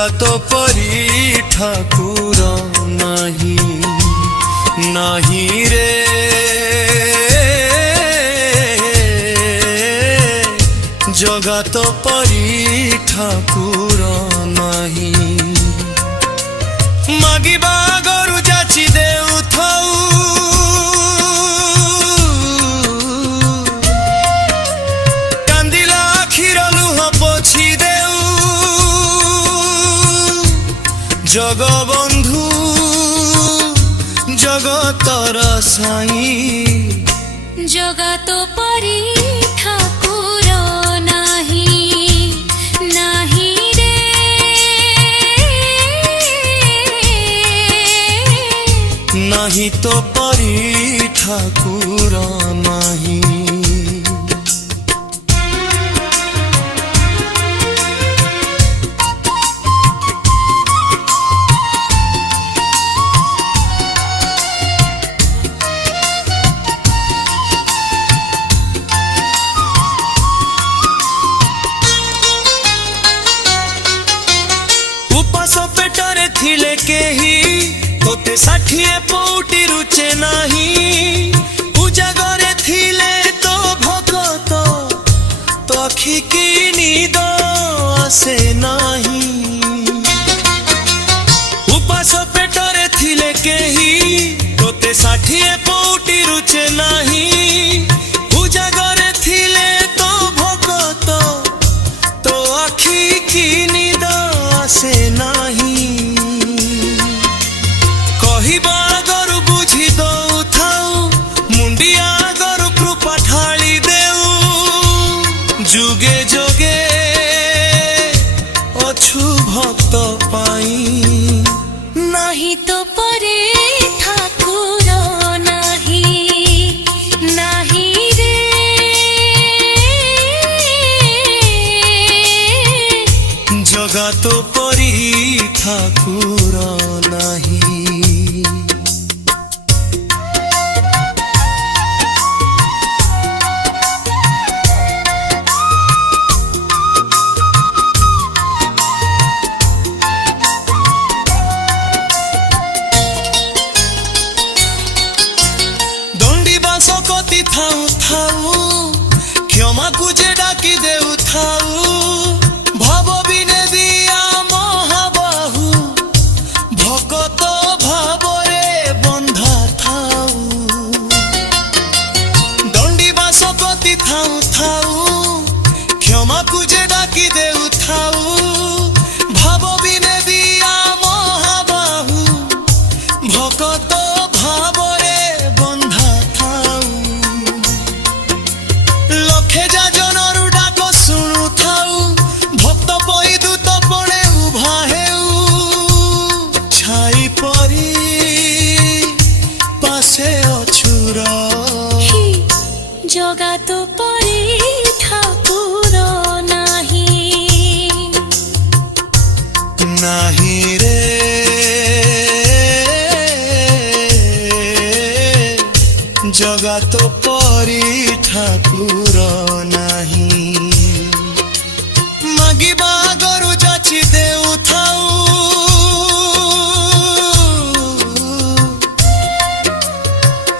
जगत परी ठाकुर नाही नाही रे जगत परी ठाकुर नाही मागिबा गरु जाची देउ थाउ कांदिला आखिर लुह पोछि देउ जगबंधु जगतर साई जगत परी ठाकुर नाही नाही रे नहीं तो परी ठाकुर नाही पेटरे थिले केही तोते 60 पौटी रुचे नाही उजागरे थिले तो भगत तो आखि की नींद आसे नाही उपास पेटरे थिले केही तोते 60 पौटी रुचे नाही उजागरे थिले तो भगत तो आखि की नींद आसे नाही कहिबा गरु बुझी दौ थाउ मुंडिया गरु कृपा ढाली देउ जुगे जोगे अछु भक्त पाई नहीं तो परे ठाकुर नाही नाही रे जगत परी ठाकुर नाही दंडी बासकती थाउ थाउ क्षमा कुजे डाकी देउ थाउ भव बिने दिया महाबाहु भगत भावरे बंधा थाउ दंडी बासकती थाउ थाउ क्षमा कुजे डाकी देउ थाउ भव बिने दिया महाबाहु भगत भावरे बंधा थाउ लखे जाजनरु डाक शुणु थाउ भक्त पैदूत पणे उभा हेउ छाई परी पासे अछुर जगत परी ठाकुर नाही नाही रे जगत परी ठाकुर नाही मागिबा गरु जाची देउ थाउ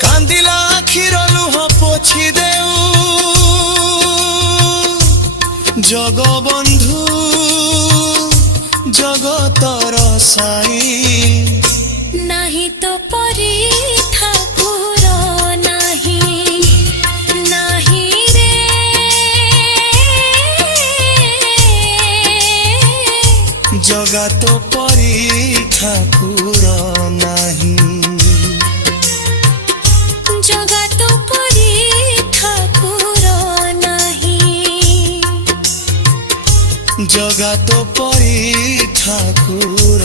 कांदिला आखिर लुह पोछि देउ जगबंधु जगतर साई नहीं तो परी ठाकुर नाही नाही रे जगत परी ठाकुर नाही जगत परी ठाकुर नाही जगत परी ठाकुर